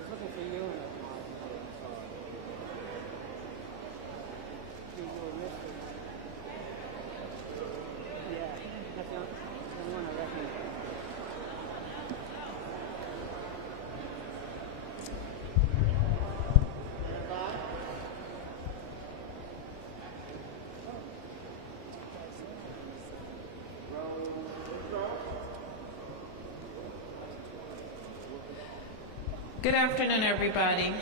was looking for you. You were missing. Yeah, that's the one I recognize. Good afternoon, everybody,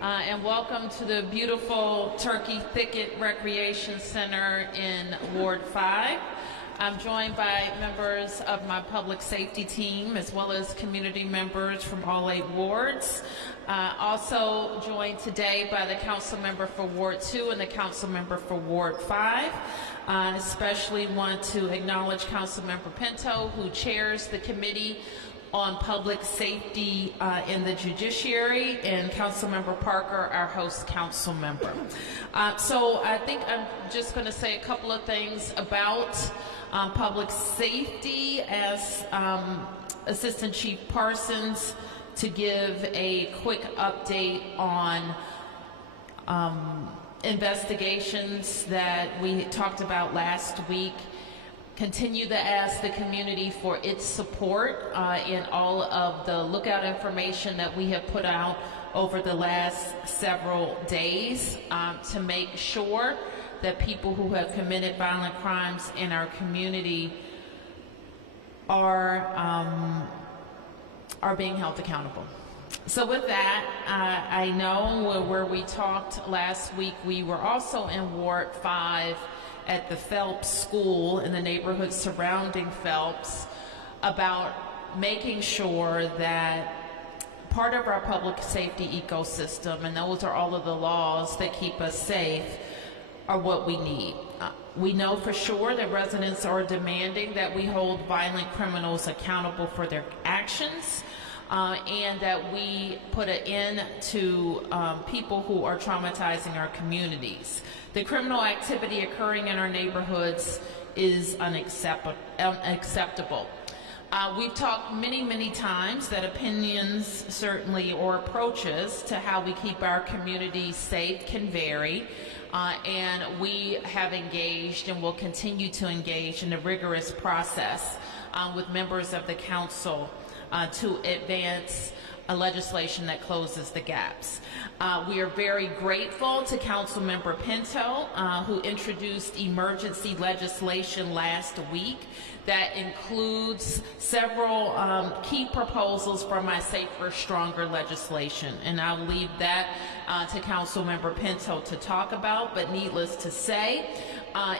and welcome to the beautiful Turkey Thicket Recreation Center in Ward 5. I'm joined by members of my public safety team as well as community members from all 8 wards. Also joined today by the council member for Ward 2 and the council member for Ward 5. I especially want to acknowledge Council Member Pinto, who chairs the committee on public safety in the judiciary, and Councilmember Parker, our host council member. So I think I'm just going to say a couple of things about public safety as Assistant Chief Parsons to give a quick update on investigations that we talked about last week. Continue to ask the community for its support in all of the lookout information that we have put out over the last several days to make sure that people who have committed violent crimes in our community are being held accountable. So with that, I know where we talked last week, we were also in Ward 5 at the Phelps School in the neighborhood surrounding Phelps about making sure that part of our public safety ecosystem, and those are all of the laws that keep us safe, are what we need. We know for sure that residents are demanding that we hold violent criminals accountable for their actions, and that we put an end to people who are traumatizing our communities. The criminal activity occurring in our neighborhoods is unacceptable. We've talked many times that opinions certainly, or approaches to how we keep our communities safe can vary, and we have engaged and will continue to engage in a rigorous process with members of the council to advance a legislation that closes the gaps. We are very grateful to Councilmember Pinto, who introduced emergency legislation last week that includes several key proposals for my Safer, Stronger legislation. And I'll leave that to Councilmember Pinto to talk about, but needless to say,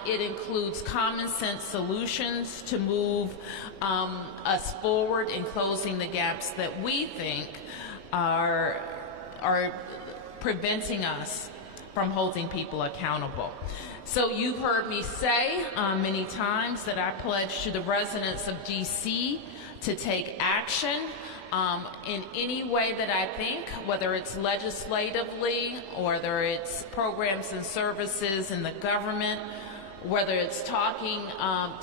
it includes common sense solutions to move us forward in closing the gaps that we think are preventing us from holding people accountable. So you've heard me say many times that I pledge to the residents of DC to take action in any way that I think, whether it's legislatively or whether it's programs and services in the government, whether it's talking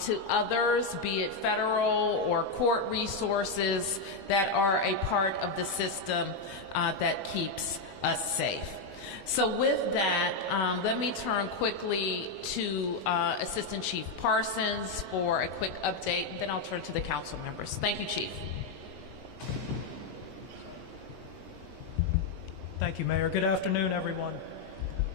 to others, be it federal or court resources that are a part of the system that keeps us safe. So with that, let me turn quickly to Assistant Chief Parsons for a quick update, and then I'll turn to the council members. Thank you, Chief. Thank you, Mayor. Good afternoon, everyone.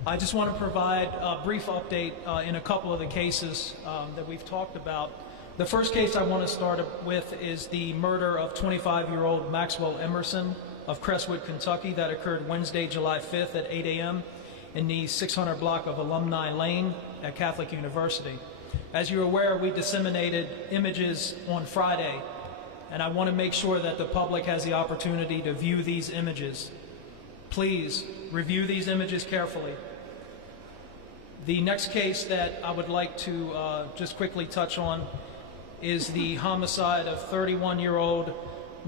I just want to provide a brief update in a couple of the cases that we've talked about. The first case I want to start with is the murder of 25-year-old Maxwell Emerson of Crestwood, Kentucky, that occurred Wednesday, July 5th at 8 a.m. in the 600 block of Alumni Lane at Catholic University. As you're aware, we disseminated images on Friday, and I want to make sure that the public has the opportunity to view these images. Please review these images carefully. The next case that I would like to just quickly touch on is the homicide of 31-year-old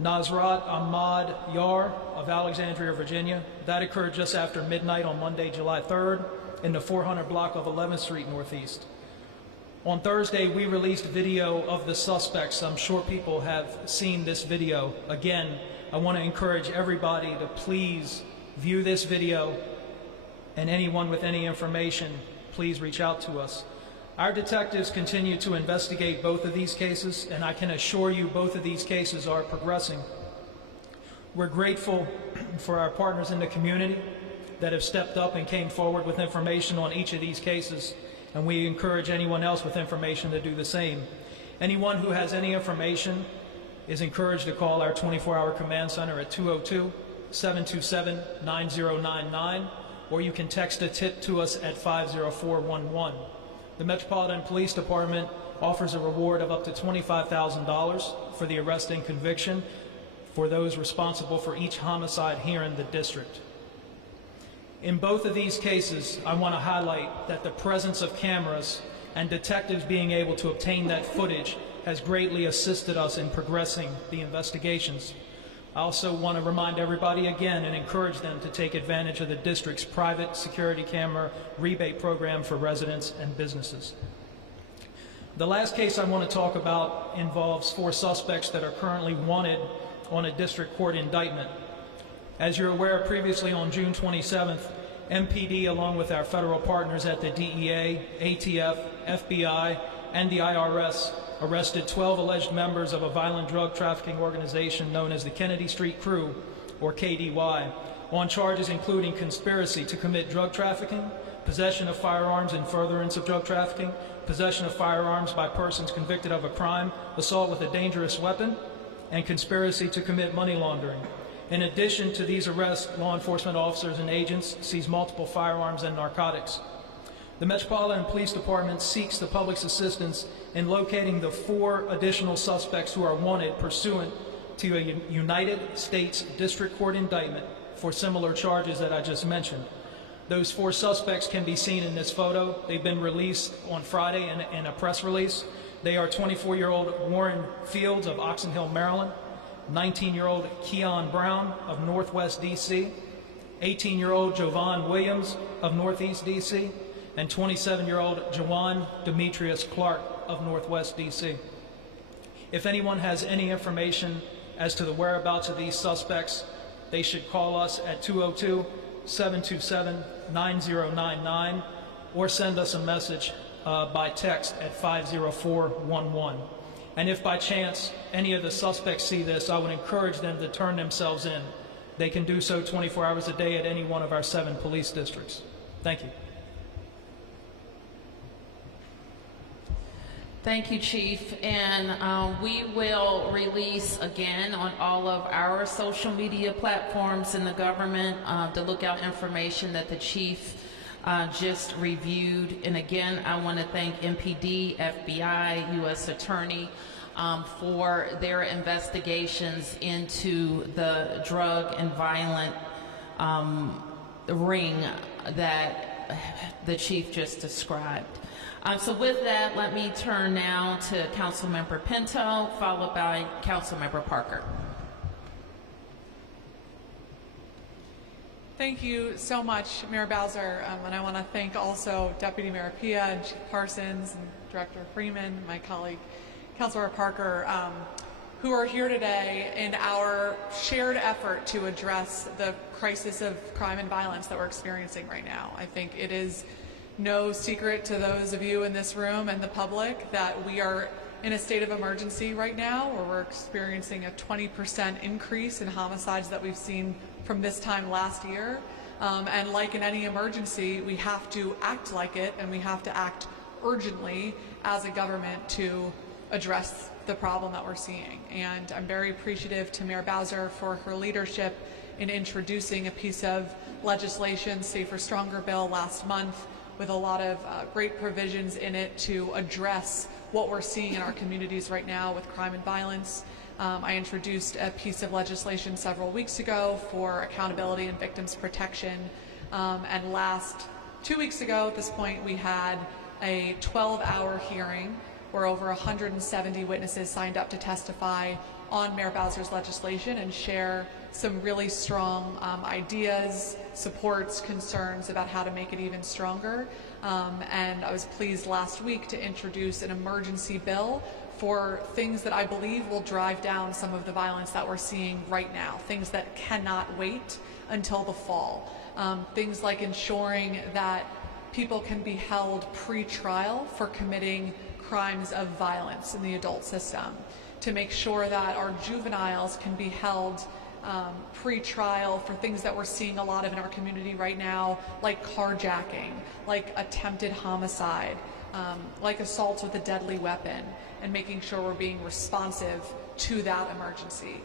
Nasrat Ahmad Yar of Alexandria, Virginia. That occurred just after midnight on Monday, July 3rd in the 400 block of 11th Street Northeast. On Thursday, we released video of the suspects. I'm sure people have seen this video. Again, I want to encourage everybody to please view this video, and anyone with any information, please reach out to us. Our detectives continue to investigate both of these cases, and I can assure you both of these cases are progressing. We're grateful for our partners in the community that have stepped up and came forward with information on each of these cases, and we encourage anyone else with information to do the same. Anyone who has any information is encouraged to call our 24-hour command center at 202-727-9099, or you can text a tip to us at 50411. The Metropolitan Police Department offers a reward of up to $25,000 for the arrest and conviction for those responsible for each homicide here in the district. In both of these cases, I want to highlight that the presence of cameras and detectives being able to obtain that footage has greatly assisted us in progressing the investigations. I also want to remind everybody again and encourage them to take advantage of the district's private security camera rebate program for residents and businesses. The last case I want to talk about involves 4 suspects that are currently wanted on a district court indictment. As you're aware, previously on June 27th, MPD, along with our federal partners at the DEA, ATF, FBI, and the IRS, arrested 12 alleged members of a violent drug trafficking organization known as the Kennedy Street Crew, or KDY, on charges including conspiracy to commit drug trafficking, possession of firearms in furtherance of drug trafficking, possession of firearms by persons convicted of a crime, assault with a dangerous weapon, and conspiracy to commit money laundering. In addition to these arrests, law enforcement officers and agents seized multiple firearms and narcotics. The Metropolitan Police Department seeks the public's assistance in locating the 4 additional suspects who are wanted pursuant to a United States District Court indictment for similar charges that I just mentioned. Those 4 suspects can be seen in this photo. They've been released on Friday in a press release. They are 24-year-old Warren Fields of Oxon Hill, Maryland, 19-year-old Keon Brown of Northwest D.C., 18-year-old Jovan Williams of Northeast D.C., and 27-year-old Jawan Demetrius Clark of Northwest D.C. If anyone has any information as to the whereabouts of these suspects, they should call us at 202-727-9099 or send us a message by text at 50411. And if by chance any of the suspects see this, I would encourage them to turn themselves in. They can do so 24 hours a day at any one of our 7 police districts. Thank you. Thank you, Chief. And we will release again on all of our social media platforms in the government to look out information that the Chief just reviewed. And again, I want to thank MPD, FBI, U.S. Attorney for their investigations into the drug and violent ring that the Chief just described. So with that, let me turn now to Councilmember Pinto, followed by Councilmember Parker. Thank you so much, Mayor Bowser, and I want to thank also Deputy Mayor Pia and Chief Parsons and Director Freeman, my colleague Councilor Parker, who are here today in our shared effort to address the crisis of crime and violence that we're experiencing right now. I think it is no secret to those of you in this room and the public that we are in a state of emergency right now, where we're experiencing a 20% increase in homicides that we've seen from this time last year. And like in any emergency, we have to act like it, and we have to act urgently as a government to address the problem that we're seeing. And I'm very appreciative to Mayor Bowser for her leadership in introducing a piece of legislation, Safer Stronger bill, last month, with a lot of great provisions in it to address what we're seeing in our communities right now with crime and violence. I introduced a piece of legislation several weeks ago for accountability and victims protection. And 2 weeks ago at this point, we had a 12-hour hearing where over 170 witnesses signed up to testify on Mayor Bowser's legislation and share some really strong ideas, supports, concerns about how to make it even stronger. And I was pleased last week to introduce an emergency bill for things that I believe will drive down some of the violence that we're seeing right now, things that cannot wait until the fall. Things like ensuring that people can be held pre-trial for committing crimes of violence in the adult system, to make sure that our juveniles can be held pre-trial for things that we're seeing a lot of in our community right now, like carjacking, like attempted homicide, like assaults with a deadly weapon, and making sure we're being responsive to that emergency.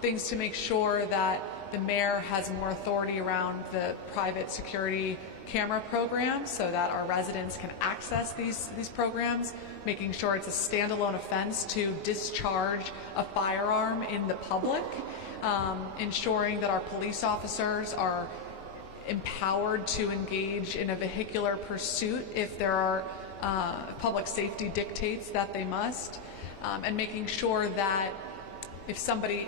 Things to make sure that the mayor has more authority around the private security camera program so that our residents can access these programs, making sure it's a standalone offense to discharge a firearm in the public, ensuring that our police officers are empowered to engage in a vehicular pursuit if there are public safety dictates that they must, and making sure that if somebody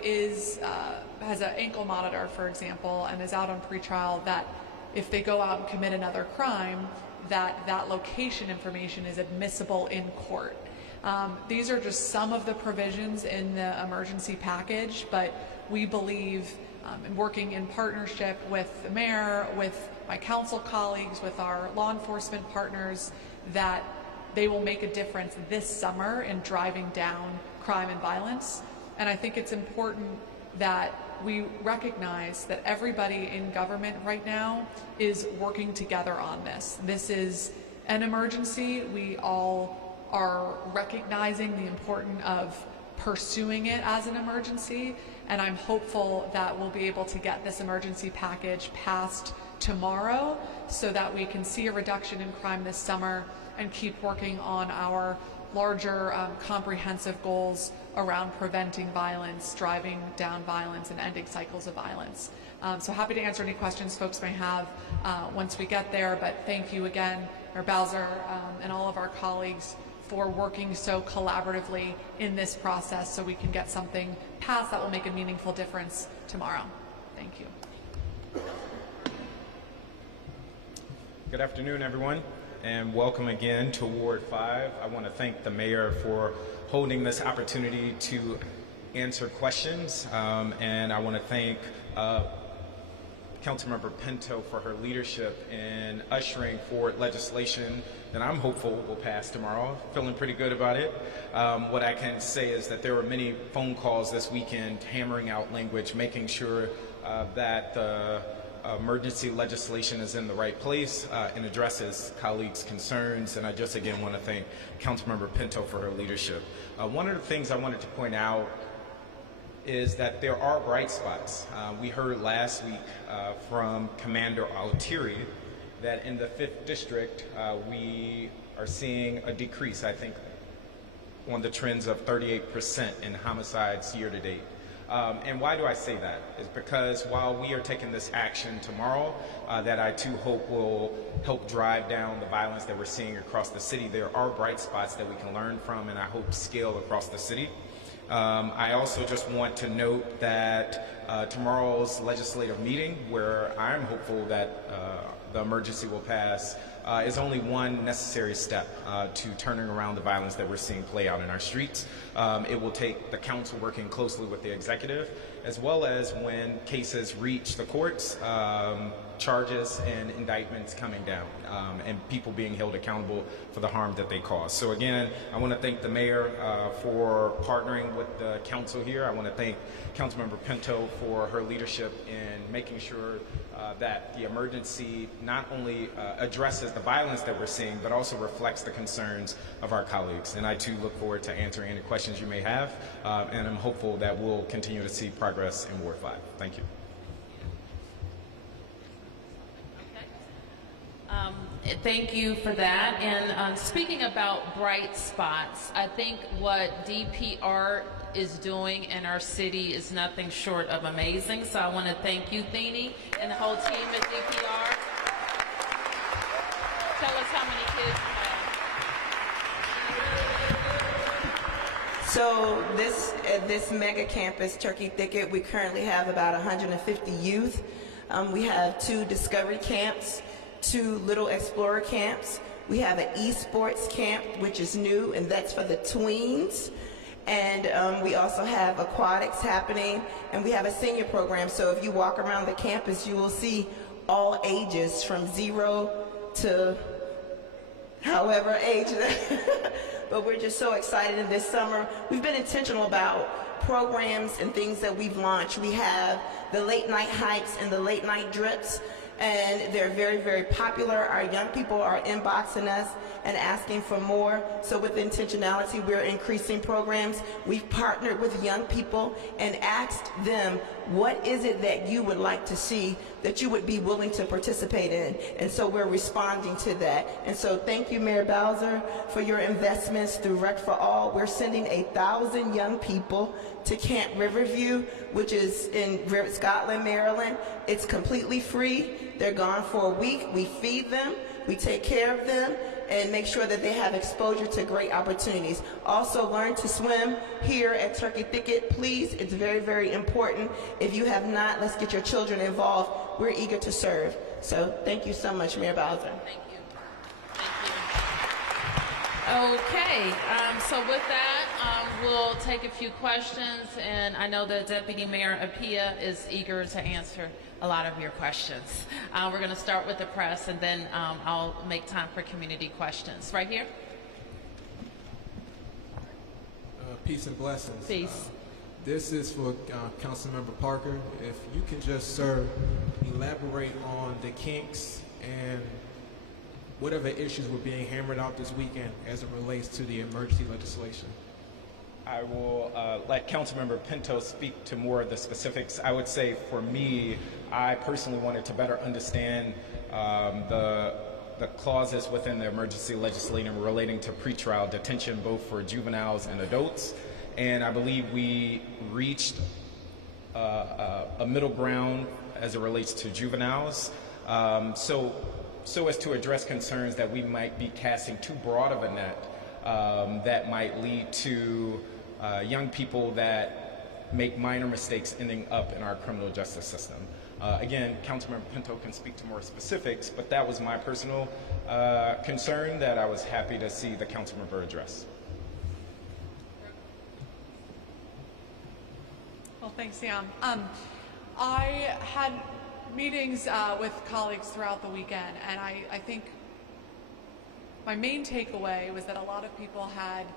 has an ankle monitor, for example, and is out on pretrial, that if they go out and commit another crime, that location information is admissible in court. These are just some of the provisions in the emergency package, but we believe, in working in partnership with the mayor, with my council colleagues, with our law enforcement partners, that they will make a difference this summer in driving down crime and violence. And I think it's important that we recognize that everybody in government right now is working together on this. This is an emergency. We all are recognizing the importance of pursuing it as an emergency, and I'm hopeful that we'll be able to get this emergency package passed tomorrow so that we can see a reduction in crime this summer and keep working on our larger comprehensive goals around preventing violence, driving down violence, and ending cycles of violence. So happy to answer any questions folks may have once we get there, but thank you again, Mayor Bowser, and all of our colleagues for working so collaboratively in this process so we can get something passed that will make a meaningful difference tomorrow. Thank you. Good afternoon, everyone, and welcome again to Ward 5. I want to thank the mayor for holding this opportunity to answer questions, and I want to thank Councilmember Pinto for her leadership in ushering forward legislation that I'm hopeful will pass tomorrow. Feeling pretty good about it. What I can say is that there were many phone calls this weekend hammering out language, making sure that the emergency legislation is in the right place and addresses colleagues' concerns. And I just again want to thank Councilmember Pinto for her leadership. One of the things I wanted to point out is that there are bright spots. We heard last week from Commander Altieri that in the 5th District we are seeing a decrease, I think, on the trends of 38% in homicides year to date. And why do I say that? It's because while we are taking this action tomorrow that I too hope will help drive down the violence that we're seeing across the city, there are bright spots that we can learn from and I hope scale across the city. I also just want to note that tomorrow's legislative meeting, where I'm hopeful that the emergency will pass, is only one necessary step to turning around the violence that we're seeing play out in our streets. It will take the council working closely with the executive, as well as when cases reach the courts, charges and indictments coming down, and people being held accountable for the harm that they cause. So again, I want to thank the mayor for partnering with the council here. I want to thank Councilmember Pinto for her leadership in making sure that the emergency not only addresses the violence that we're seeing, but also reflects the concerns of our colleagues. And I too look forward to answering any questions you may have, and I'm hopeful that we'll continue to see progress in Ward 5. Thank you. Thank you for that. And speaking about bright spots, I think what DPR is doing in our city is nothing short of amazing. So I want to thank you, Thenie, and the whole team at DPR. Tell us how many kids you have. So this mega campus, Turkey Thicket, we currently have about 150 youth. We have 2 discovery camps, 2 little explorer camps. We have an esports camp, which is new, and that's for the tweens. And we also have aquatics happening, and we have a senior program. So if you walk around the campus, you will see all ages from 0 to however age. But we're just so excited. And this summer, we've been intentional about programs and things that we've launched. We have the late night hikes and the late night drips, and they're very, very popular. Our young people are inboxing us and asking for more. So with intentionality, we're increasing programs. We've partnered with young people and asked them, what is it that you would like to see that you would be willing to participate in? And so we're responding to that. And so thank you, Mayor Bowser, for your investments through Rec for All. We're sending 1,000 young people to Camp Riverview, which is in Scotland, Maryland. It's completely free. They're gone for a week. We feed them, we take care of them, and make sure that they have exposure to great opportunities. Also learn to swim here at Turkey Thicket, please. It's very, very important. If you have not, let's get your children involved. We're eager to serve. So thank you so much, Mayor Bowser. Thank you. Thank you. Okay, so with that, we'll take a few questions, and I know that Deputy Mayor Appiah is eager to answer a lot of your questions. We're going to start with the press, and then I'll make time for community questions. Right here? Peace and blessings. Peace. This is for Councilmember Parker. If you can just, sir, elaborate on the kinks and whatever issues were being hammered out this weekend as it relates to the emergency legislation. I will let Councilmember Pinto speak to more of the specifics. I would say for me, I personally wanted to better understand the clauses within the emergency legislation relating to pretrial detention, both for juveniles and adults. And I believe we reached a middle ground as it relates to juveniles. So as to address concerns that we might be casting too broad of a net that might lead to young people that make minor mistakes ending up in our criminal justice system. Again, Councilmember Pinto can speak to more specifics, but that was my personal concern that I was happy to see the councilmember address. Well, thanks, Sam. I had meetings with colleagues throughout the weekend, and I think my main takeaway was that a lot of people had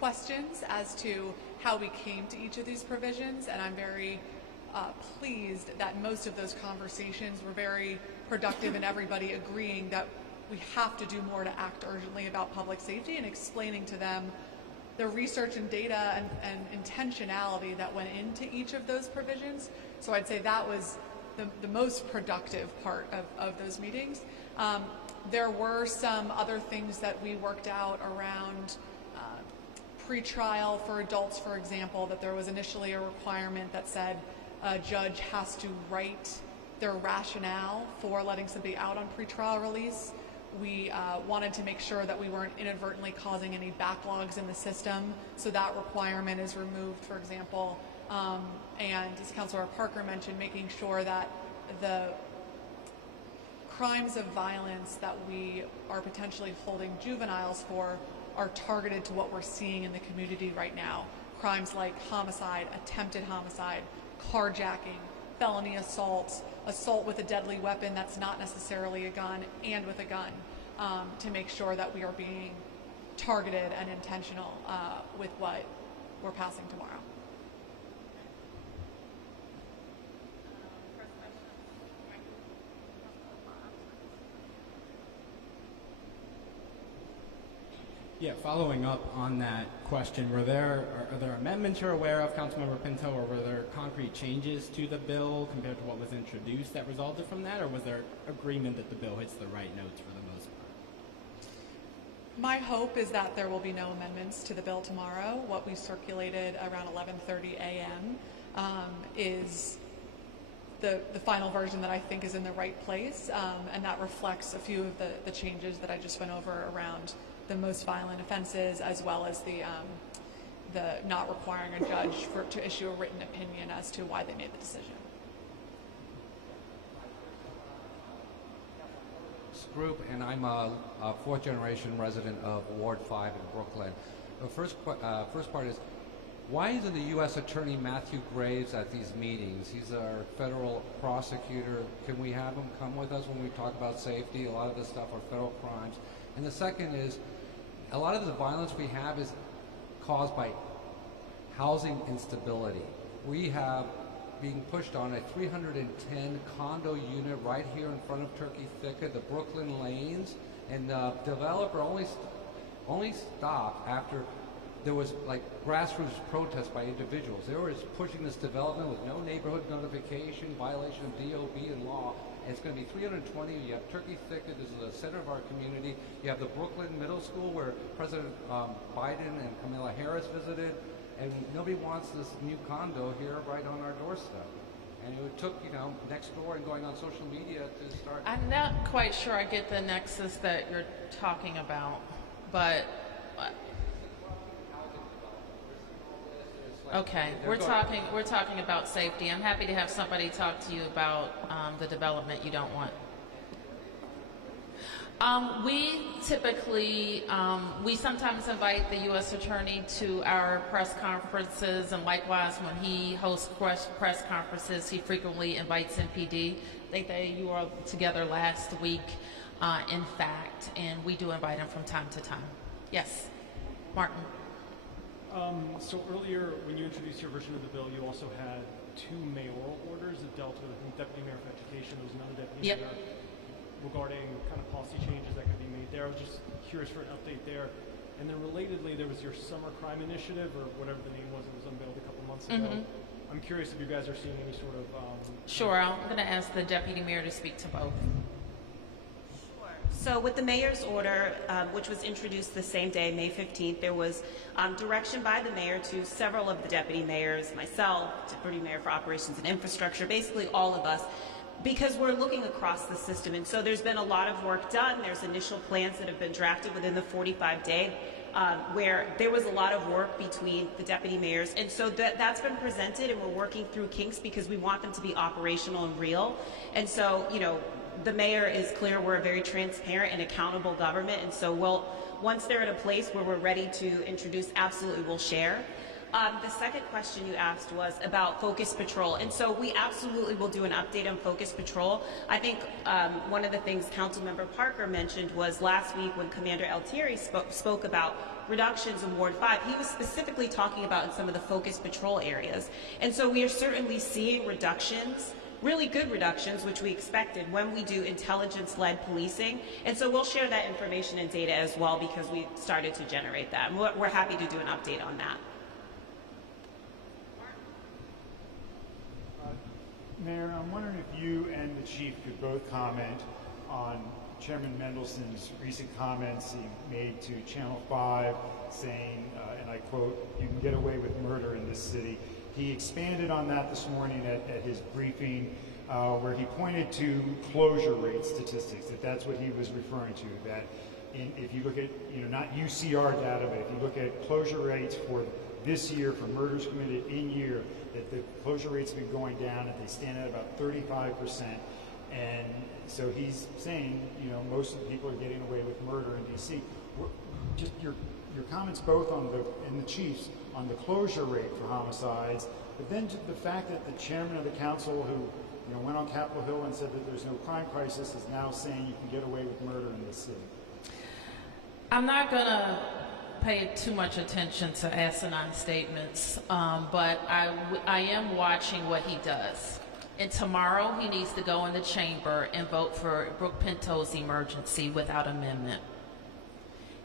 questions as to how we came to each of these provisions, and I'm very pleased that most of those conversations were very productive and everybody agreeing that we have to do more to act urgently about public safety and explaining to them the research and data and intentionality that went into each of those provisions. So I'd say that was the most productive part of those meetings. There were some other things that we worked out around pretrial for adults, for example, that there was initially a requirement that said a judge has to write their rationale for letting somebody out on pretrial release. We wanted to make sure that we weren't inadvertently causing any backlogs in the system, so that requirement is removed, for example. And as Councilor Parker mentioned, making sure that the crimes of violence that we are potentially holding juveniles for are targeted to what we're seeing in the community right now. Crimes like homicide, attempted homicide, carjacking, felony assault, assault with a deadly weapon that's not necessarily a gun, and with a gun, to make sure that we are being targeted and intentional with what we're passing tomorrow. Yeah, following up on that question, are there amendments you're aware of, Councilmember Pinto, or were there concrete changes to the bill compared to what was introduced that resulted from that, or was there agreement that the bill hits the right notes for the most part? My hope is that there will be no amendments to the bill tomorrow. What we circulated around 11:30 a.m. Is the final version that I think is in the right place, and that reflects a few of the changes that I just went over around the most violent offenses, as well as the not requiring a judge to issue a written opinion as to why they made the decision. group, and I'm a fourth-generation resident of Ward 5 in Brooklyn. The first part is, why isn't the U.S. Attorney Matthew Graves at these meetings? He's our federal prosecutor. Can we have him come with us when we talk about safety? A lot of this stuff are federal crimes. And the second is, a lot of the violence we have is caused by housing instability. We have being pushed on a 310 condo unit right here in front of Turkey Thicket, the Brooklyn Lanes, and the developer only stopped after there was like grassroots protests by individuals. They were pushing this development with no neighborhood notification, violation of DOB and law. And it's going to be 320. You have Turkey Thicket, this is the center of our community. You have the Brooklyn Middle School where President Biden and Kamala Harris visited. And nobody wants this new condo here right on our doorstep. And it took, next door and going on social media to start. I'm not quite sure I get the nexus that you're talking about, but okay, we're talking about safety. I'm happy to have somebody talk to you about the development you don't want. We typically, we sometimes invite the U.S. Attorney to our press conferences, and likewise when he hosts press conferences, he frequently invites MPD. I think that you were together last week, in fact, and we do invite him from time to time. Yes, Martin. So earlier, when you introduced your version of the bill, you also had 2 mayoral orders that dealt with Deputy Mayor for Education. There was another Deputy Mayor regarding kind of policy changes that could be made there. I was just curious for an update there. And then relatedly, there was your Summer Crime Initiative, or whatever the name was, it was unveiled a couple months ago. I'm curious if you guys are seeing any sort of... Sure, I'm going to ask the Deputy Mayor to speak to both. So with the mayor's order, which was introduced the same day, May 15th, there was direction by the mayor to several of the deputy mayors, myself, Deputy Mayor for Operations and Infrastructure, basically all of us, because we're looking across the system. And so there's been a lot of work done. There's initial plans that have been drafted within the 45-day, where there was a lot of work between the deputy mayors. And so that's been presented, and we're working through kinks because we want them to be operational and real. And so, the mayor is clear we're a very transparent and accountable government, and so once they're at a place where we're ready to introduce, absolutely we'll share. The second question you asked was about Focus Patrol, and so we absolutely will do an update on Focus Patrol. I think one of the things Councilmember Parker mentioned was last week when Commander Altieri spoke about reductions in Ward 5, he was specifically talking about in some of the Focus Patrol areas. And so we are certainly seeing reductions, really good reductions, which we expected when we do intelligence-led policing. And so we'll share that information and data as well because we started to generate that. And we're happy to do an update on that. Mayor, I'm wondering if you and the chief could both comment on Chairman Mendelson's recent comments he made to Channel 5 saying, and I quote, "You can get away with murder in this city." He expanded on that this morning at his briefing where he pointed to closure rate statistics, that's what he was referring to, that if you look at, not UCR data, but if you look at closure rates for this year for murders committed in year, that the closure rates have been going down, that they stand at about 35%. And so he's saying, most of the people are getting away with murder in D.C. Just your comments both on the chiefs on the closure rate for homicides, but then to the fact that the chairman of the council who went on Capitol Hill and said that there's no crime crisis is now saying you can get away with murder in this city. I'm not going to pay too much attention to asinine statements, but I am watching what he does. And tomorrow he needs to go in the chamber and vote for Brooke Pinto's emergency without amendment.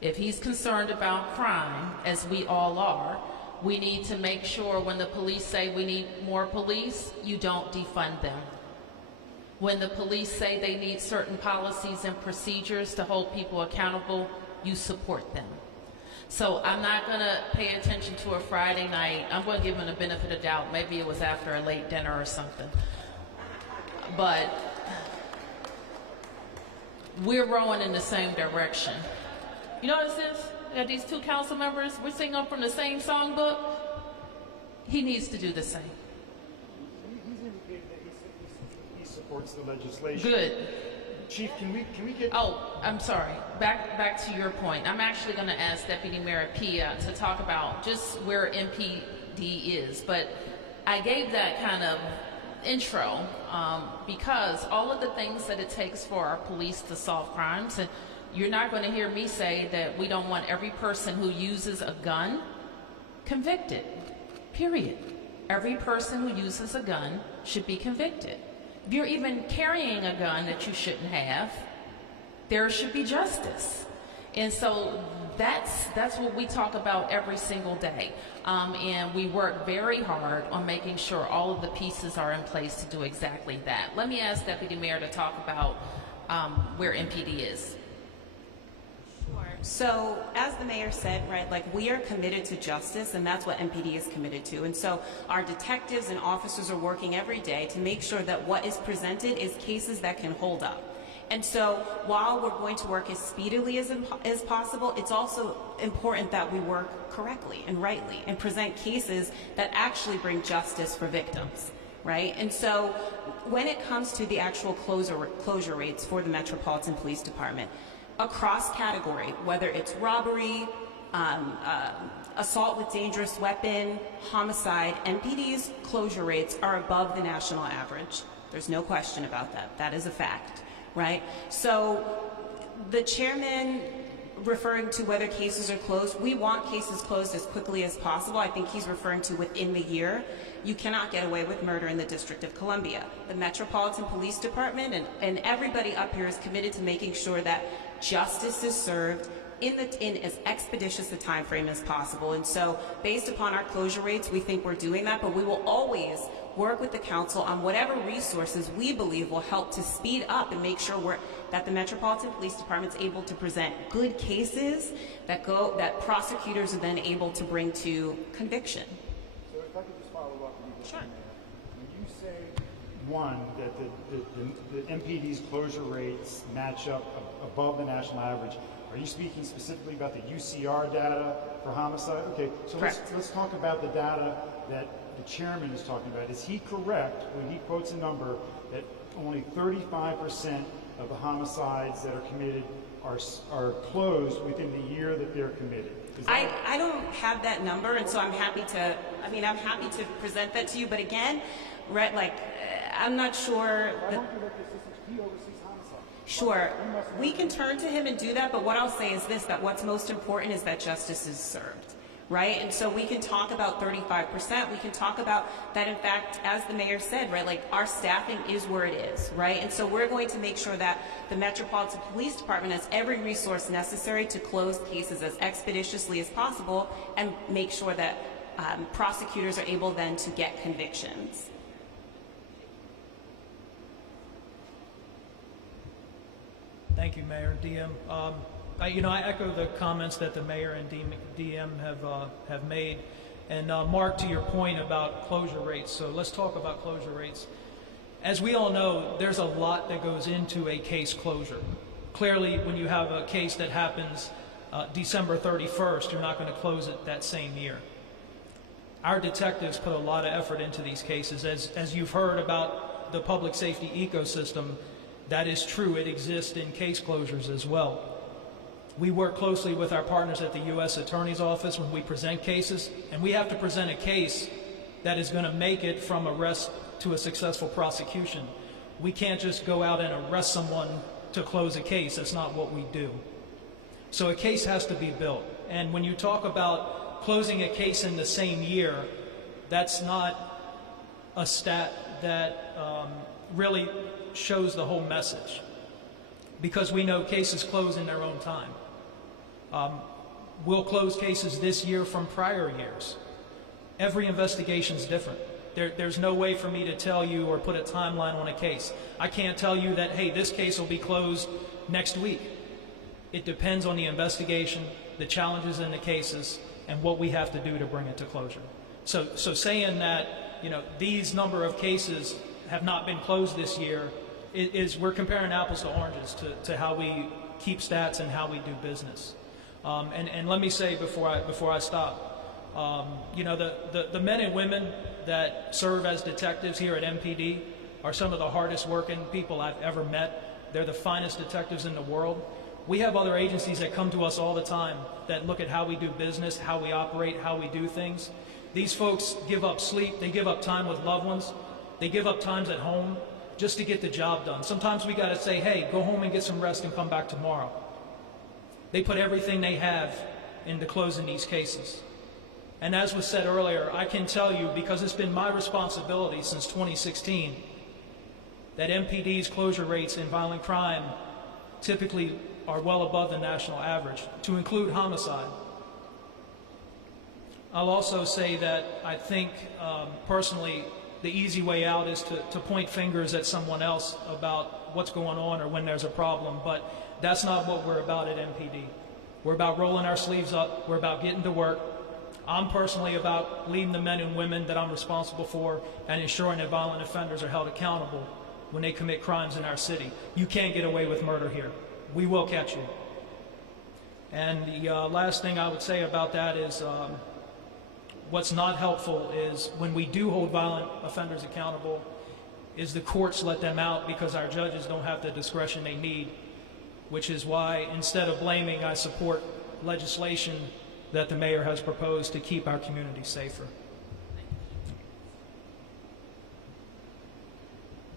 If he's concerned about crime, as we all are, we need to make sure when the police say we need more police, you don't defund them. When the police say they need certain policies and procedures to hold people accountable, you support them. So I'm not going to pay attention to a Friday night. I'm going to give him the benefit of doubt. Maybe it was after a late dinner or something. But we're rowing in the same direction. You know what this is? We got these 2 council members. We're singing from the same songbook. He needs to do the same. He's indicated that he supports the legislation. Good. Chief, can we get? Oh, I'm sorry. Back to your point. I'm actually going to ask Deputy Mayor Pia to talk about just where MPD is, but I gave that kind of intro because all of the things that it takes for our police to solve crimes, and you're not going to hear me say that we don't want every person who uses a gun convicted, period. Every person who uses a gun should be convicted. If you're even carrying a gun that you shouldn't have, there should be justice. And so that's what we talk about every single day. And we work very hard on making sure all of the pieces are in place to do exactly that. Let me ask Deputy Mayor to talk about where MPD is. Sure. So as the mayor said, right, like we are committed to justice, and that's what MPD is committed to. And so our detectives and officers are working every day to make sure that what is presented is cases that can hold up. And so while we're going to work as speedily as possible, it's also important that we work correctly and rightly and present cases that actually bring justice for victims, right? And so when it comes to the actual closure rates for the Metropolitan Police Department, across category, whether it's robbery, assault with dangerous weapon, homicide, MPD's closure rates are above the national average. There's no question about that. That is a fact. Right? So the chairman referring to whether cases are closed, we want cases closed as quickly as possible. I think he's referring to within the year. You cannot get away with murder in the District of Columbia. The Metropolitan Police Department and everybody up here is committed to making sure that justice is served in as expeditious a time frame as possible. And so based upon our closure rates, we think we're doing that, but we will always work with the council on whatever resources we believe will help to speed up and make sure that the Metropolitan Police Department is able to present good cases that prosecutors are then able to bring to conviction. So if I could just follow up with you, Sure. When you say, one, that the MPD's closure rates match up above the national average, are you speaking specifically about the UCR data for homicide? Okay, so let's talk about the data that the chairman is talking about. Is he correct when he quotes a number that only 35% of the homicides that are committed are closed within the year that they're committed? I don't have that number, and so I'm happy to present that to you. But again, right, like I'm not sure. Why don't you look at statistics? He oversees homicide. Sure, we can turn to him and do that. But what I'll say is this: that what's most important is that justice is served. Right? And so we can talk about 35%. We can talk about that, in fact, as the mayor said, right, like our staffing is where it is, right? And so we're going to make sure that the Metropolitan Police Department has every resource necessary to close cases as expeditiously as possible and make sure that prosecutors are able then to get convictions. Thank you, Mayor and DM. I echo the comments that the mayor and DM have made. And Mark, to your point about closure rates, so let's talk about closure rates. As we all know, there's a lot that goes into a case closure. Clearly, when you have a case that happens December 31st, you're not going to close it that same year. Our detectives put a lot of effort into these cases. As you've heard about the public safety ecosystem, that is true. It exists in case closures as well. We work closely with our partners at the U.S. Attorney's Office when we present cases, and we have to present a case that is going to make it from arrest to a successful prosecution. We can't just go out and arrest someone to close a case. That's not what we do. So a case has to be built. And when you talk about closing a case in the same year, that's not a stat that really shows the whole message, because we know cases close in their own time. We'll close cases this year from prior years. Every investigation is different. There's no way for me to tell you or put a timeline on a case. I can't tell you that, hey, this case will be closed next week. It depends on the investigation, the challenges in the cases, and what we have to do to bring it to closure. So saying that, these number of cases have not been closed this year we're comparing apples to oranges to how we keep stats and how we do business. And let me say before I stop, the men and women that serve as detectives here at MPD are some of the hardest working people I've ever met. they're the finest detectives in the world. We have other agencies that come to us all the time that look at how we do business, how we operate, how we do things. These folks give up sleep, they give up time with loved ones, they give up times at home just to get the job done. Sometimes we got to say, hey, go home and get some rest and come back tomorrow. They put everything they have into closing these cases. And as was said earlier, I can tell you, because it's been my responsibility since 2016, that MPD's closure rates in violent crime typically are well above the national average, to include homicide. I'll also say that I think, personally, the easy way out is to point fingers at someone else about what's going on or when there's a problem, but that's not what we're about at MPD. We're about rolling our sleeves up. We're about getting to work. I'm personally about leading the men and women that I'm responsible for and ensuring that violent offenders are held accountable when they commit crimes in our city. You can't get away with murder here. We will catch you. And the last thing I would say about that is what's not helpful is when we do hold violent offenders accountable is the courts let them out because our judges don't have the discretion they need, which is why instead of blaming, I support legislation that the mayor has proposed to keep our community safer.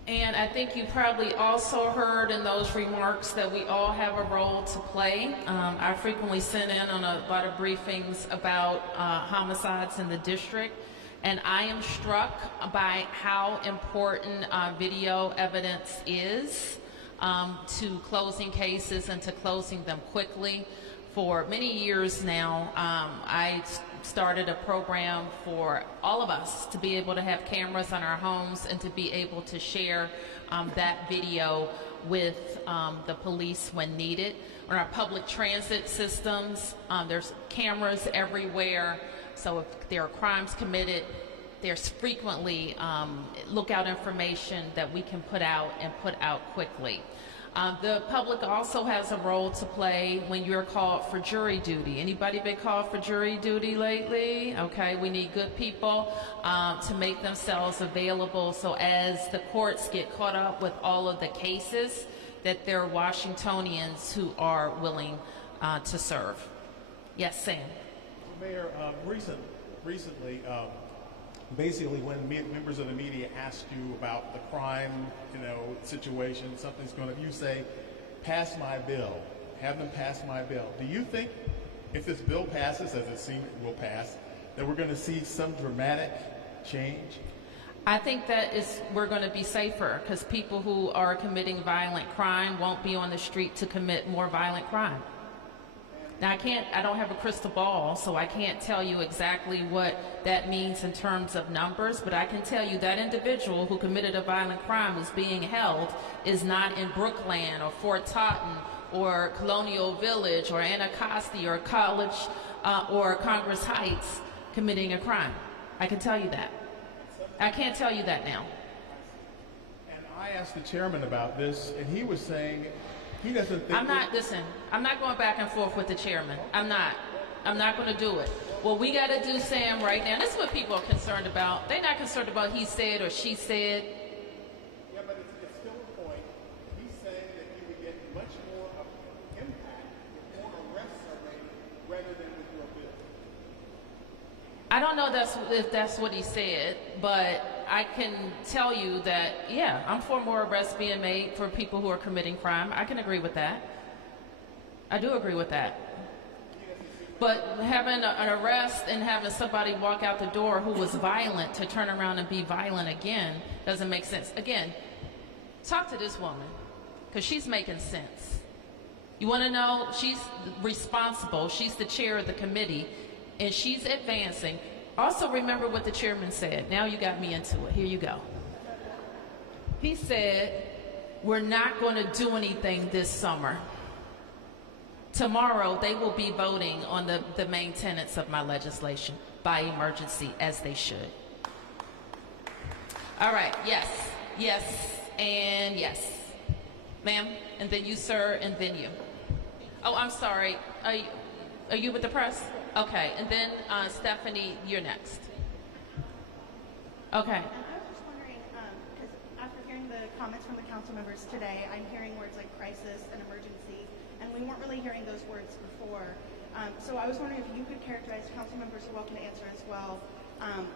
And I think you probably also heard in those remarks that we all have a role to play. I frequently sit in on a lot of briefings about homicides in the district, and I am struck by how important video evidence is to closing cases and to closing them quickly. For many years now, I started a program for all of us to be able to have cameras on our homes and to be able to share that video with the police when needed. On our public transit systems, there's cameras everywhere, so if there are crimes committed, there's frequently lookout information that we can put out and put out quickly. The public also has a role to play when you're called for jury duty. Anybody been called for jury duty lately? Okay, we need good people to make themselves available so as the courts get caught up with all of the cases that there are Washingtonians who are willing to serve. Yes, Sam. Mayor, recently, basically when members of the media ask you about the crime, situation, something's going to, you say, pass my bill, have them pass my bill. Do you think if this bill passes, as it seems it will pass, that we're going to see some dramatic change? I think that we're going to be safer because people who are committing violent crime won't be on the street to commit more violent crime. Now, I don't have a crystal ball, so I can't tell you exactly what that means in terms of numbers, but I can tell you that individual who committed a violent crime who's being held is not in Brookland or Fort Totten or Colonial Village or Anacostia or College or Congress Heights committing a crime. I can tell you that. I can't tell you that now. And I asked the chairman about this, and he was saying he doesn't think... I'm not going back and forth with the chairman. I'm not going to do it. What we got to do, Sam, right now, this is what people are concerned about. They're not concerned about he said or she said. Yeah, but it's still a point. He's saying that you would get much more of an impact if more arrests are made rather than with your bill. I don't know if that's what he said, but I can tell you that, yeah, I'm for more arrests being made for people who are committing crime. I can agree with that. I do agree with that. But having an arrest and having somebody walk out the door who was violent to turn around and be violent again doesn't make sense. Again, talk to this woman, because she's making sense. You want to know? She's responsible. She's the chair of the committee, and she's advancing. Also remember what the chairman said. Now you got me into it. Here you go. He said, we're not going to do anything this summer. Tomorrow, they will be voting on the main tenets of my legislation by emergency, as they should. All right, yes, and yes. Ma'am, and then you, sir, and then you. Oh, I'm sorry. Are you with the press? Okay, and then Stephanie, you're next. Okay. I was just wondering, because after hearing the comments comments from the council members today, I'm hearing words like crisis and emergency, and we weren't really hearing those words before. So I was wondering if you could characterize, council members are welcome to answer as well,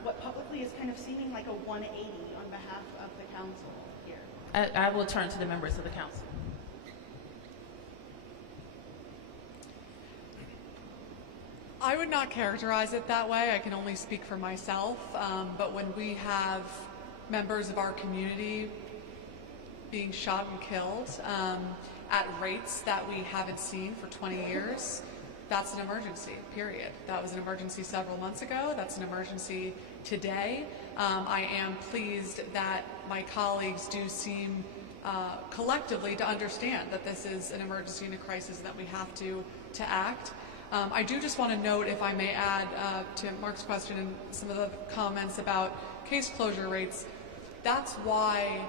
what publicly is kind of seeming like a 180 on behalf of the council here. I will turn to the members of the council. I would not characterize it that way. I can only speak for myself. But when we have members of our community being shot and killed at rates that we haven't seen for 20 years, that's an emergency, period. That was an emergency several months ago. That's an emergency today. I am pleased that my colleagues do seem collectively to understand that this is an emergency and a crisis and that we have to act. I do just want to note, if I may add to Mark's question and some of the comments about case closure rates, that's why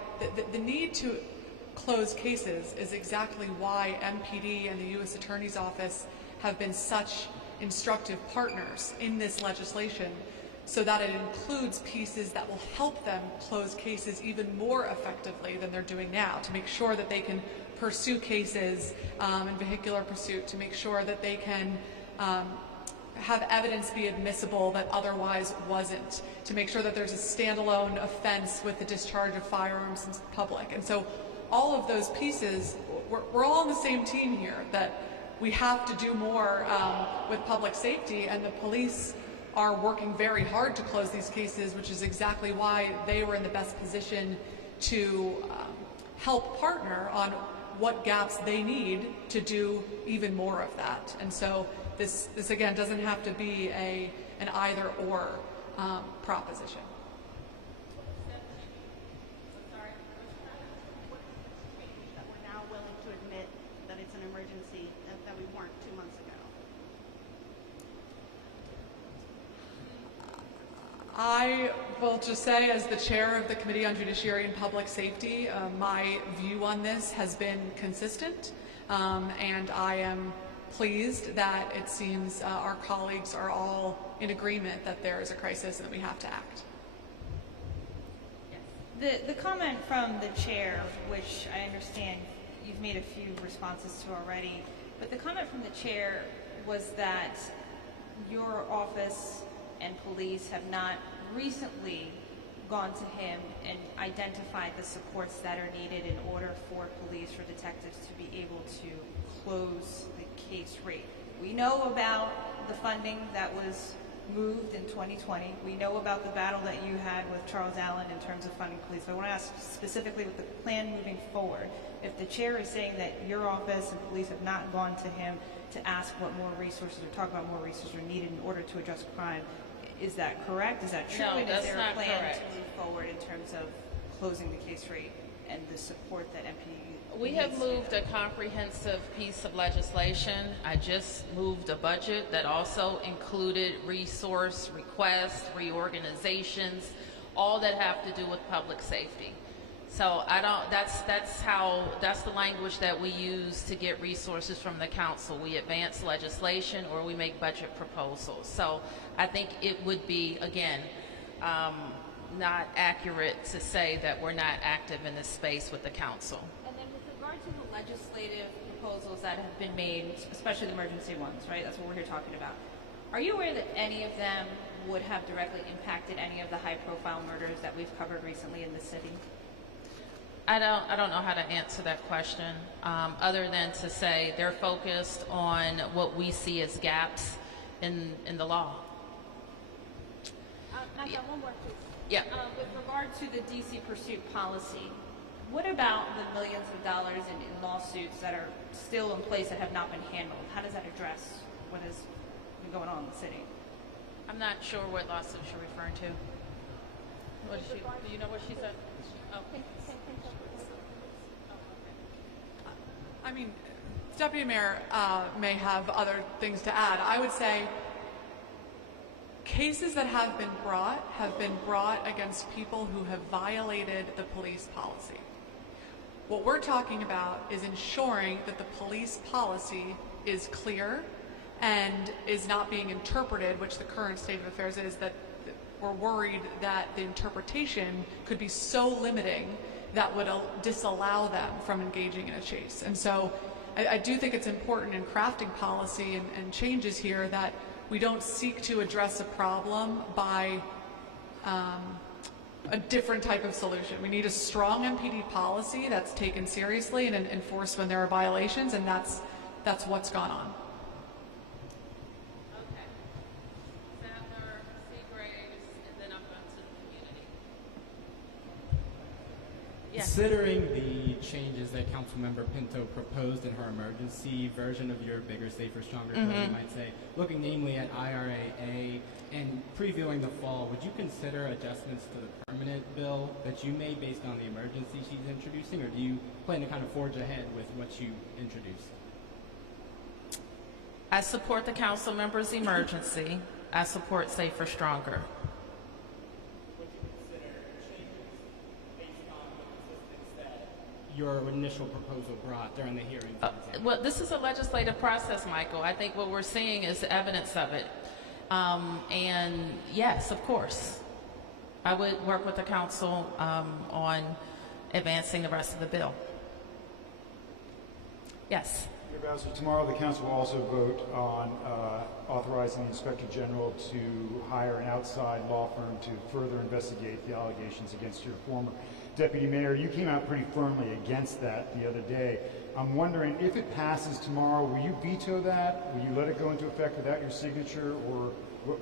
the need to close cases is exactly why MPD and the U.S. Attorney's Office have been such instructive partners in this legislation, so that it includes pieces that will help them close cases even more effectively than they're doing now, to make sure that they can pursue cases in vehicular pursuit, to make sure that they can have evidence be admissible that otherwise wasn't, to make sure that there's a standalone offense with the discharge of firearms in public. And so all of those pieces, we're all on the same team here, that we have to do more with public safety, and the police are working very hard to close these cases, which is exactly why they were in the best position to help partner on what gaps they need to do even more of that. And so this again doesn't have to be an either or proposition. That we're now willing to admit that it's an emergency that we weren't 2 months ago. I will just say, as the chair of the Committee on Judiciary and Public Safety, my view on this has been consistent, and I am pleased that it seems our colleagues are all in agreement that there is a crisis and that we have to act. The comment from the chair, which I understand you've made a few responses to already, but the comment from the chair was that your office and police have not recently gone to him and identified the supports that are needed in order for police or detectives to be able to close the case rate. We know about the funding that was moved in 2020. We know about the battle that you had with Charles Allen in terms of funding police. But I want to ask specifically with the plan moving forward, if the chair is saying that your office and police have not gone to him to ask what more resources or talk about more resources are needed in order to address crime, is that correct? Is that true? No, and that's is there not a plan correct. to move forward in terms of closing the case rate and the support that MP We have moved a comprehensive piece of legislation. I just moved a budget that also included resource requests, reorganizations, all that have to do with public safety. So that's the language that we use to get resources from the council. We advance legislation or we make budget proposals. So I think it would be, again, not accurate to say that we're not active in this space with the council. And then with regard to the legislative proposals that have been made, especially the emergency ones, right? That's what we're here talking about. Are you aware that any of them would have directly impacted any of the high-profile murders that we've covered recently in the city? I don't know how to answer that question, other than to say they're focused on what we see as gaps in the law. I've got one more, please. Yeah. With regard to the DC pursuit policy, what about the millions of dollars in lawsuits that are still in place that have not been handled? How does that address what has been going on in the city? I'm not sure what lawsuits you're referring to. What is she, do you know what she said? Oh. I mean, Deputy Mayor may have other things to add. I would say cases that have been brought against people who have violated the police policy. What we're talking about is ensuring that the police policy is clear and is not being interpreted, which the current state of affairs is that we're worried that the interpretation could be so limiting that would disallow them from engaging in a chase. And so I do think it's important in crafting policy and changes here that we don't seek to address a problem by a different type of solution. We need a strong MPD policy that's taken seriously and enforced when there are violations, and that's what's gone on. Considering the changes that Councilmember Pinto proposed in her emergency version of your bigger, safer, stronger bill, you might say, looking namely at IRA-A and previewing the fall, would you consider adjustments to the permanent bill that you made based on the emergency she's introducing, or do you plan to kind of forge ahead with what you introduced? I support the council member's emergency. I support safer, stronger. Your initial proposal brought during the hearing? Well, this is a legislative process, Michael. I think what we're seeing is evidence of it. And yes, of course, I would work with the council on advancing the rest of the bill. Yes. Mayor Bowser, tomorrow the council will also vote on authorizing the Inspector General to hire an outside law firm to further investigate the allegations against your former Deputy Mayor. You came out pretty firmly against that the other day. I'm wondering, if it passes tomorrow, will you veto that? Will you let it go into effect without your signature? Or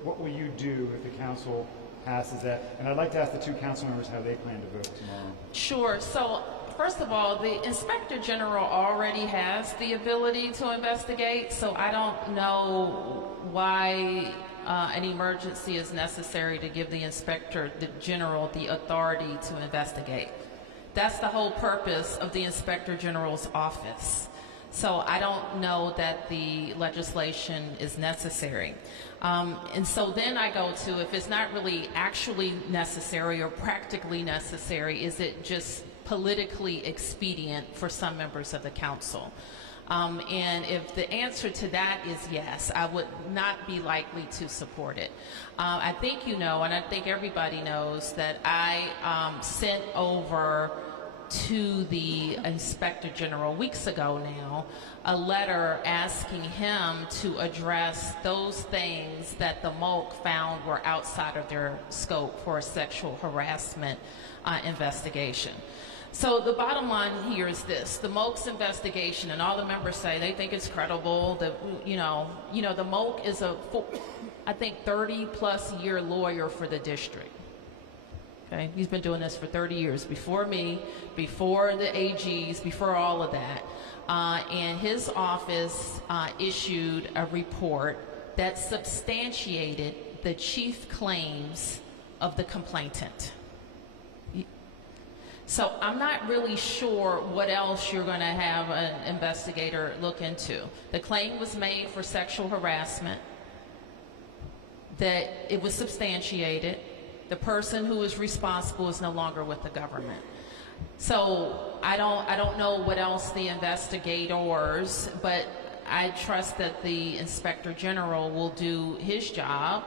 what will you do if the council passes that? And I'd like to ask the two council members how they plan to vote tomorrow. Sure. So, first of all, the Inspector General already has the ability to investigate, so I don't know why an emergency is necessary to give the Inspector General the authority to investigate. That's the whole purpose of the Inspector General's office. So I don't know that the legislation is necessary. And so then I go to, if it's not really actually necessary or practically necessary, is it just politically expedient for some members of the council? And if the answer to that is yes, I would not be likely to support it. I think you know, and I think everybody knows, that I sent over to the Inspector General weeks ago now a letter asking him to address those things that the MOLC found were outside of their scope for a sexual harassment investigation. So the bottom line here is this: the MOLC's investigation, and all the members say they think it's credible. That the MOLC is I think 30-plus year lawyer for the district. Okay, he's been doing this for 30 years, before me, before the AGs, before all of that. And his office issued a report that substantiated the chief claims of the complainant. So I'm not really sure what else you're going to have an investigator look into. The claim was made for sexual harassment, that it was substantiated. The person who is responsible is no longer with the government. So I don't know what else the investigators, but I trust that the Inspector General will do his job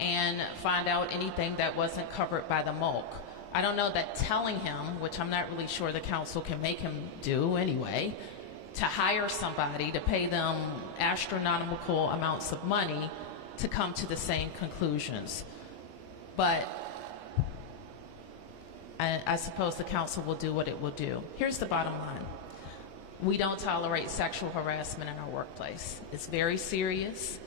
and find out anything that wasn't covered by the MOLC. I don't know that telling him, which I'm not really sure the council can make him do anyway, to hire somebody to pay them astronomical amounts of money to come to the same conclusions. But I suppose the council will do what it will do. Here's the bottom line. We don't tolerate sexual harassment in our workplace. It's very serious.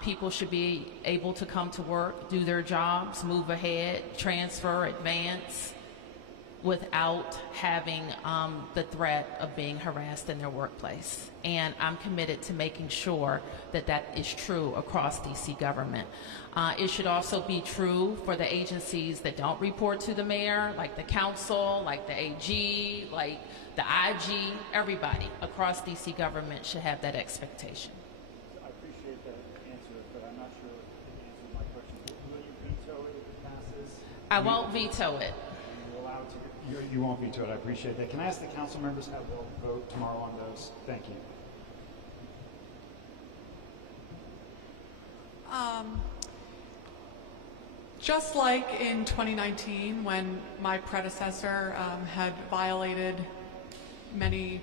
People should be able to come to work, do their jobs, move ahead, transfer, advance, without having the threat of being harassed in their workplace. And I'm committed to making sure that that is true across DC government. It should also be true for the agencies that don't report to the mayor, like the council, like the AG, like the IG. Everybody across DC government should have that expectation. I appreciate that answer, but I'm not sure if it answered my question. Will you veto it if it passes? I won't veto it. You won't veto it. I appreciate that. Can I ask the council members how they'll vote tomorrow on those? Thank you. Just like in 2019, when my predecessor had violated many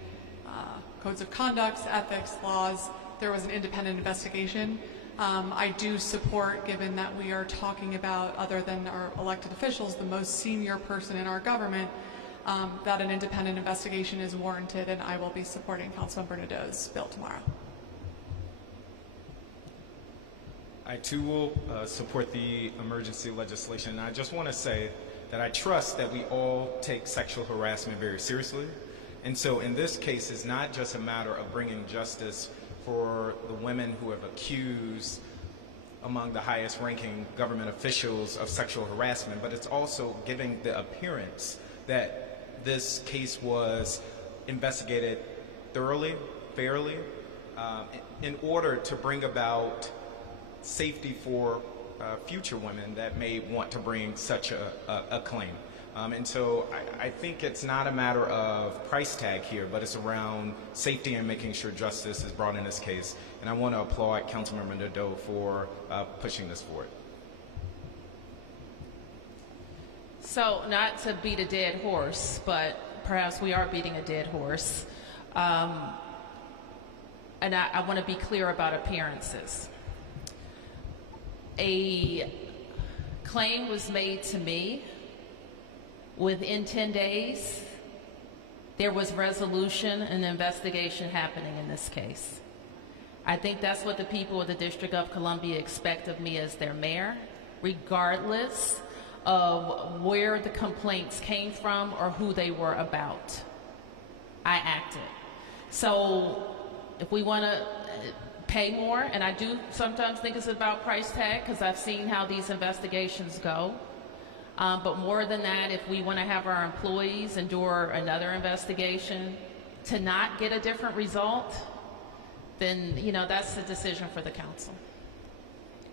codes of conduct, ethics, laws, there was an independent investigation. I do support, given that we are talking about, other than our elected officials, the most senior person in our government, that an independent investigation is warranted, and I will be supporting Councilmember Nadeau's bill tomorrow. I too will support the emergency legislation. And I just want to say that I trust that we all take sexual harassment very seriously. And so in this case, it's not just a matter of bringing justice for the women who have accused among the highest ranking government officials of sexual harassment, but it's also giving the appearance that this case was investigated thoroughly, fairly, in order to bring about safety for future women that may want to bring such a claim. And so I think it's not a matter of price tag here, but it's around safety and making sure justice is brought in this case. And I want to applaud Councilmember Nadeau for pushing this forward. So, not to beat a dead horse, but perhaps we are beating a dead horse. And I want to be clear about appearances. A claim was made to me. Within 10 days, there was resolution and investigation happening in this case. I think that's what the people of the District of Columbia expect of me as their mayor, regardless of where the complaints came from or who they were about. I acted. So if we want to pay more, and I do sometimes think it's about price tag because I've seen how these investigations go. But more than that, if we want to have our employees endure another investigation to not get a different result, then, you know, that's the decision for the council.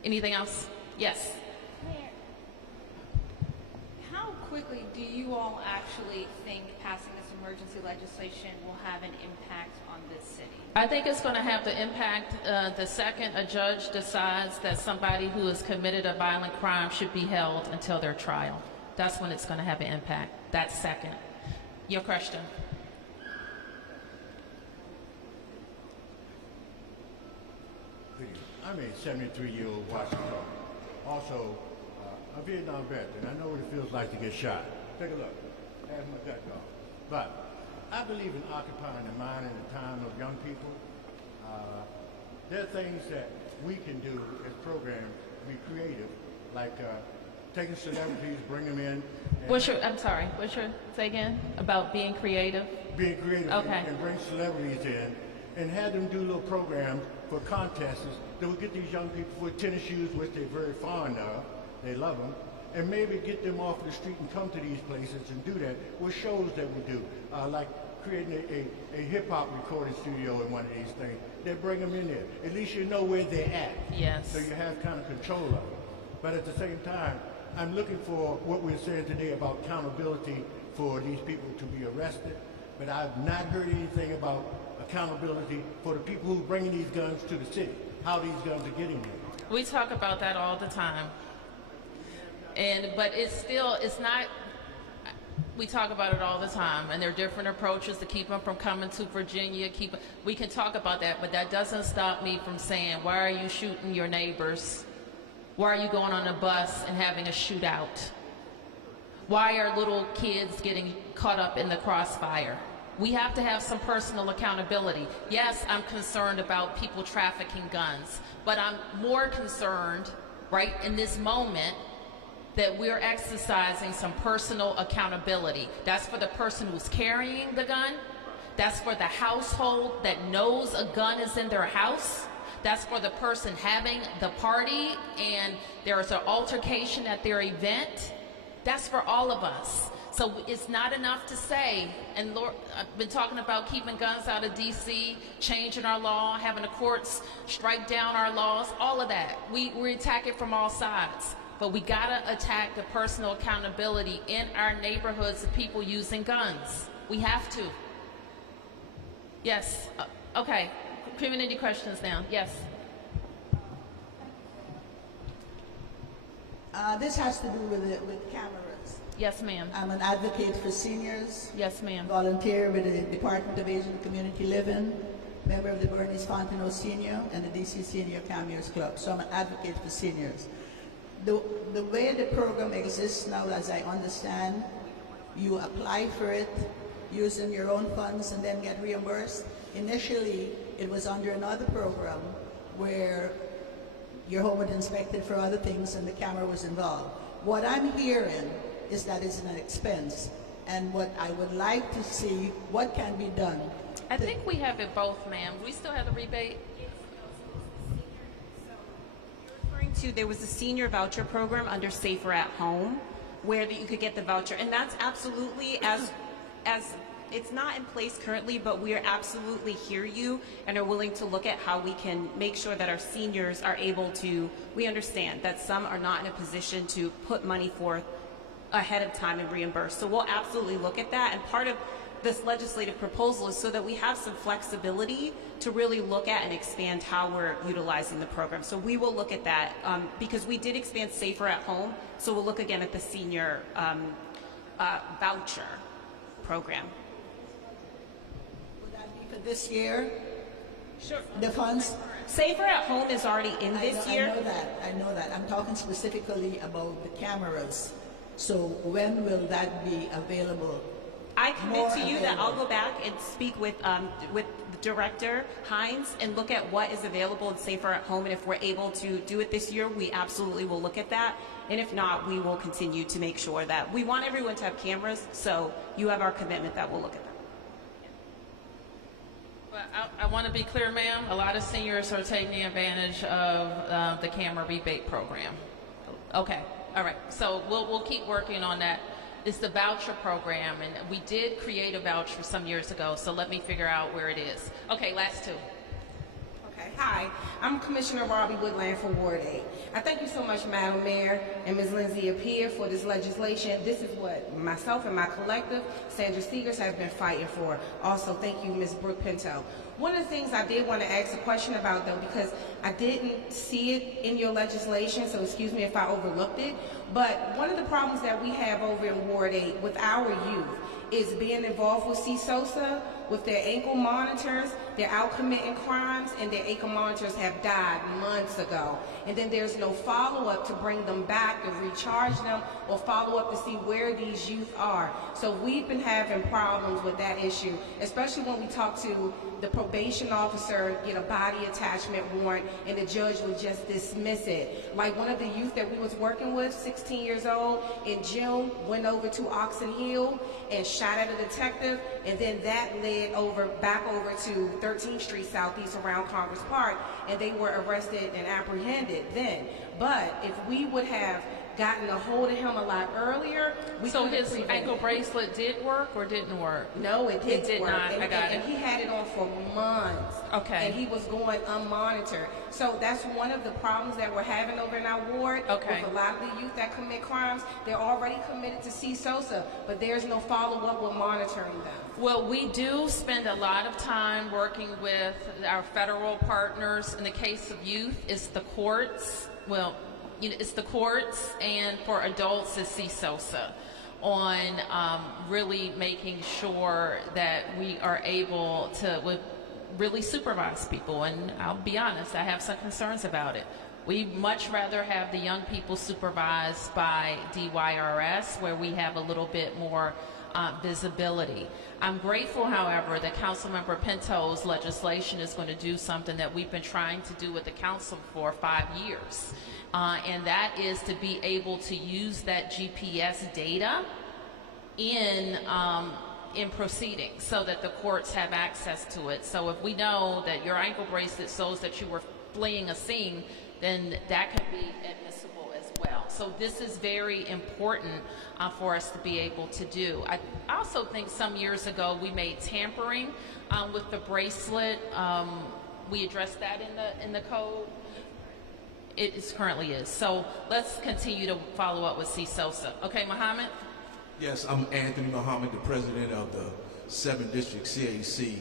Anything else? Yes. Mayor, how quickly do you all actually think passing this emergency legislation will have an impact on this city? I think it's going to have the impact the second a judge decides that somebody who has committed a violent crime should be held until their trial. That's when it's going to have an impact, that second. Your question? I'm a 73-year-old Washington, also a Vietnam vet, and I know what it feels like to get shot. Take a look. Ask my gut dog. But I believe in occupying the mind and the time of young people. There are things that we can do as programs, be creative, like taking celebrities, bring them in. Say again, about being creative? Being creative, okay. And bring celebrities in and have them do little programs for contests that will get these young people with tennis shoes, which they're very fond of, they love them, and maybe get them off the street and come to these places and do that with shows that we do, like creating a hip-hop recording studio in one of these things. They bring them in there. At least you know where they're at. Yes. So you have kind of control of it. But at the same time, I'm looking for what we're saying today about accountability for these people to be arrested. But I've not heard anything about accountability for the people who are bringing these guns to the city, how these guns are getting there. We talk about that all the time. But it's not, we talk about it all the time, and there are different approaches to keep them from coming to Virginia. We can talk about that, but that doesn't stop me from saying, why are you shooting your neighbors? Why are you going on a bus and having a shootout? Why are little kids getting caught up in the crossfire? We have to have some personal accountability. Yes, I'm concerned about people trafficking guns, but I'm more concerned right in this moment that we're exercising some personal accountability. That's for the person who's carrying the gun. That's for the household that knows a gun is in their house. That's for the person having the party and there's an altercation at their event. That's for all of us. So it's not enough to say, and Lord, I've been talking about keeping guns out of DC, changing our law, having the courts strike down our laws, all of that. We attack it from all sides. But we gotta attack the personal accountability in our neighborhoods of people using guns. We have to. Yes, okay. Community questions now, yes. This has to do with cameras. Yes, ma'am. I'm an advocate for seniors. Yes, ma'am. Volunteer with the Department of Asian Community Living, member of the Bernice Fontenot Senior and the DC Senior Cameos Club. So I'm an advocate for seniors. The way the program exists now, as I understand, you apply for it using your own funds and then get reimbursed. Initially, it was under another program where your home was inspected for other things and the camera was involved. What I'm hearing is that it's an expense, and what I would like to see, what can be done. I think we have it both, ma'am. We still have the rebate? There was a senior voucher program under Safer at Home where you could get the voucher, and that's absolutely as it's not in place currently, but we are absolutely hear you and are willing to look at how we can make sure that our seniors are able to. We understand that some are not in a position to put money forth ahead of time and reimburse, so we'll absolutely look at that. And part of this legislative proposal is so that we have some flexibility to really look at and expand how we're utilizing the program. So we will look at that because we did expand Safer at Home, so we'll look again at the senior voucher program. Would that be for this year? Sure. The funds? Safer at Home is already in this year. I know that. I'm talking specifically about the cameras. So when will that be available? I commit to you that I'll go back and speak with Director Hines and look at what is available in Safer at Home, and if we're able to do it this year, we absolutely will look at that. And if not, we will continue to make sure that we want everyone to have cameras, so you have our commitment that we'll look at that. Well, I want to be clear, ma'am. A lot of seniors are taking advantage of the camera rebate program. Okay, all right. So we'll keep working on that. It's the voucher program, and we did create a voucher some years ago, so let me figure out where it is. Okay, last two. Okay, hi, I'm Commissioner Robbie Woodland for Ward 8. I thank you so much, Madam Mayor and Ms. Lindsay Appiah, for this legislation. This is what myself and my collective, Sandra Seegers, have been fighting for. Also, thank you, Ms. Brooke Pinto. One of the things I did want to ask a question about, though, because I didn't see it in your legislation, so excuse me if I overlooked it, but one of the problems that we have over in Ward 8 with our youth is being involved with CSOSA, with their ankle monitors. They're out committing crimes, and their ankle monitors have died months ago. And then there's no follow-up to bring them back and recharge them, or follow up to see where these youth are. So we've been having problems with that issue, especially when we talk to the probation officer, get a body attachment warrant, and the judge would just dismiss it. Like one of the youth that we was working with, 16 years old, in June, went over to Oxon Hill and shot at a detective, and then that led back over to 13th Street Southeast around Congress Park, and they were arrested and apprehended then. But if we would have gotten a hold of him a lot earlier, we So could have his prevented ankle bracelet did work or didn't work? No, it didn't did work. not. And, I got and it. he had it on for months. Okay. And he was going unmonitored. So that's one of the problems that we're having over in our ward. Okay. With a lot of the youth that commit crimes, they're already committed to CSOSA, but there's no follow-up with monitoring them. Well, we do spend a lot of time working with our federal partners. In the case of youth, it's the courts. Well, it's the courts, and for adults, it's CSOSA, on really making sure that we are able to really supervise people. And I'll be honest, I have some concerns about it. We'd much rather have the young people supervised by DYRS, where we have a little bit more visibility. I'm grateful, however, that Councilmember Pinto's legislation is going to do something that we've been trying to do with the council for 5 years. And that is to be able to use that GPS data in proceedings so that the courts have access to it. So if we know that your ankle bracelet shows that you were fleeing a scene, then that could be admissible as well. So this is very important for us to be able to do. I also think some years ago we made tampering with the bracelet. We addressed that in the code. It currently is. So let's continue to follow up with CSOSA. Okay, Mohammed? Yes, I'm Anthony Muhammad, the president of the 7th District CAC.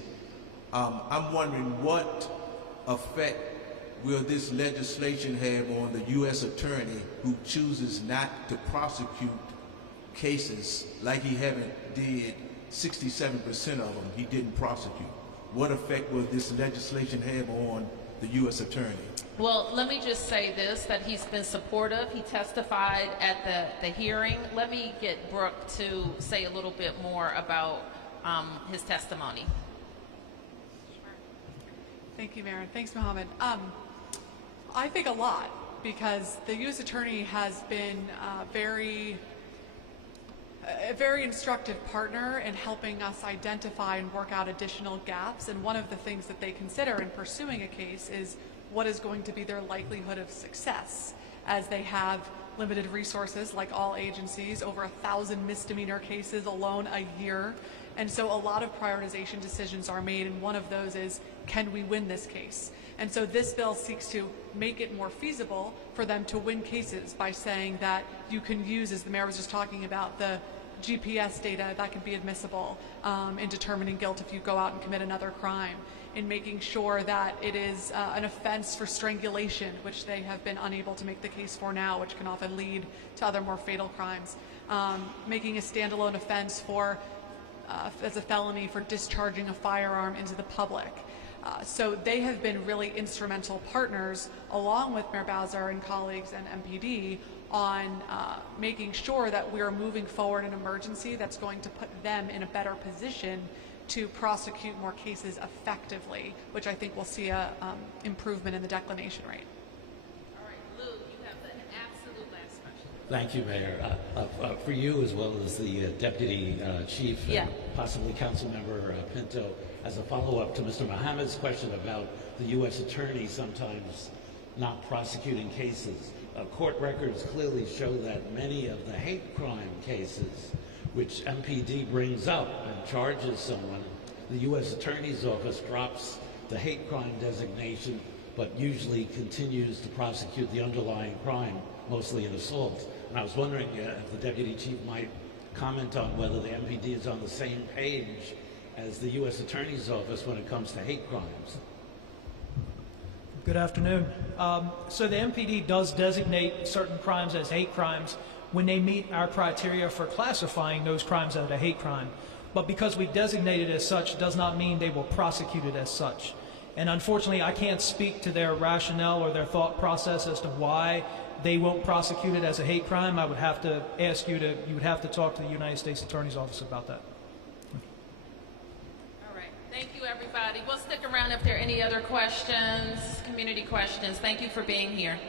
I'm wondering what effect will this legislation have on the U.S. attorney who chooses not to prosecute cases like he haven't did 67% of them he didn't prosecute? What effect will this legislation have on the U.S. attorney? Well, let me just say this, that he's been supportive. He testified at the hearing. Let me get Brooke to say a little bit more about his testimony. Thank you, Mayor. Thanks, Mohammed. I think a lot, because the U.S. Attorney has been a very instructive partner in helping us identify and work out additional gaps. And one of the things that they consider in pursuing a case is what is going to be their likelihood of success, as they have limited resources, like all agencies, over 1,000 misdemeanor cases alone a year. And so a lot of prioritization decisions are made, and one of those is, can we win this case? And so this bill seeks to make it more feasible for them to win cases by saying that you can use, as the mayor was just talking about, the GPS data that can be admissible in determining guilt if you go out and commit another crime, in making sure that it is an offense for strangulation, which they have been unable to make the case for now, which can often lead to other more fatal crimes, making a standalone offense for as a felony for discharging a firearm into the public. So they have been really instrumental partners, along with Mayor Bowser and colleagues and MPD, on making sure that we are moving forward an emergency that's going to put them in a better position to prosecute more cases effectively, which I think will see a improvement in the declination rate. All right, Lou, you have the absolute last question. Thank you, Mayor. For you, as well as the Deputy Chief and possibly Councilmember Pinto, as a follow-up to Mr. Mohammed's question about the U.S. Attorney sometimes not prosecuting cases. Court records clearly show that many of the hate crime cases which MPD brings up and charges someone, the U.S. Attorney's Office drops the hate crime designation, but usually continues to prosecute the underlying crime, mostly an assault. And I was wondering if the Deputy Chief might comment on whether the MPD is on the same page as the U.S. Attorney's Office when it comes to hate crimes. Good afternoon. So the MPD does designate certain crimes as hate crimes when they meet our criteria for classifying those crimes as a hate crime. But because we designate it as such does not mean they will prosecute it as such. And unfortunately, I can't speak to their rationale or their thought process as to why they won't prosecute it as a hate crime. I would have to ask you would have to talk to the United States Attorney's Office about that. All right, thank you, everybody. We'll stick around if there are any other questions, community questions. Thank you for being here.